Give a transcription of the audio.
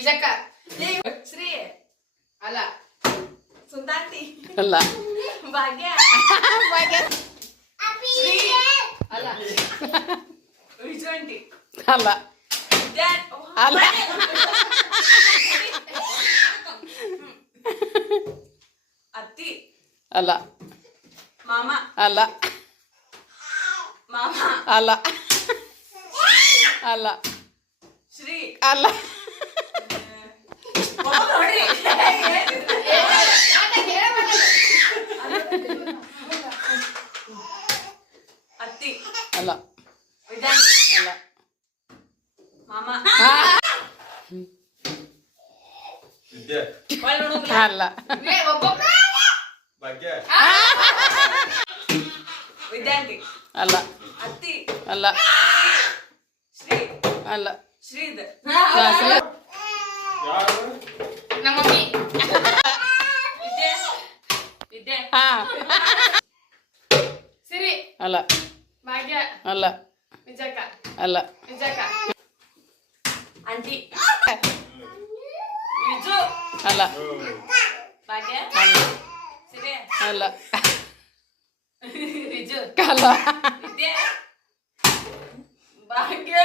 ವಿಜಕ್ಕ ಶ್ರೀ ಅಲ್ಲ ಸುಂದಾಂತಿ ಅಲ್ಲ ಭಾಗ್ಯ ಭಾಗ್ಯ ಶ್ರೀ ಅಲ್ಲ ವಿಜಯಂತಿ ಅಲ್ಲ ಅಲ್ಲ ಅತ್ತಿ ಅಲ್ಲ ಮಾಮ ಅಲ್ಲ ಮಾಮ ಅಲ್ಲ ಅಲ್ಲ ಶ್ರೀ ಅಲ್ಲ ನೋಡಿ ಅತ್ತಿ ಅಲ್ಲ ವಿಜಯಂತಿ ಅಲ್ಲ ಮಾಮ ವಿದ್ಯೆ ಅಲ್ಲ ಭಾಗ್ಯ ವಿದ್ಯಾರ್ಥಿ ಅಲ್ಲ ಅತ್ತಿ ಅಲ್ಲ ಶ್ರೀ ಅಲ್ಲ ಶ್ರೀದ್ ಯಾರು ನಮ್ಮ ಮಮ್ಮಿ ವಿದ್ಯೆ ವಿದ್ಯೆ ಹಾ ಸಿರಿ ಅಲ್ಲ ಭಾಗ್ಯ ಅಲ್ಲ ವಿಜಯಕ್ಕ ಅಲ್ಲ ವಿಜಯಕ್ಕ ಆಂಟಿ ವಿಜು ಅಲ್ಲ ಭಾಗ್ಯ ಸಿರಿ ಅಲ್ಲ ವಿಜು ಅಲ್ಲ ವಿದ್ಯೆ ಭಾಗ್ಯ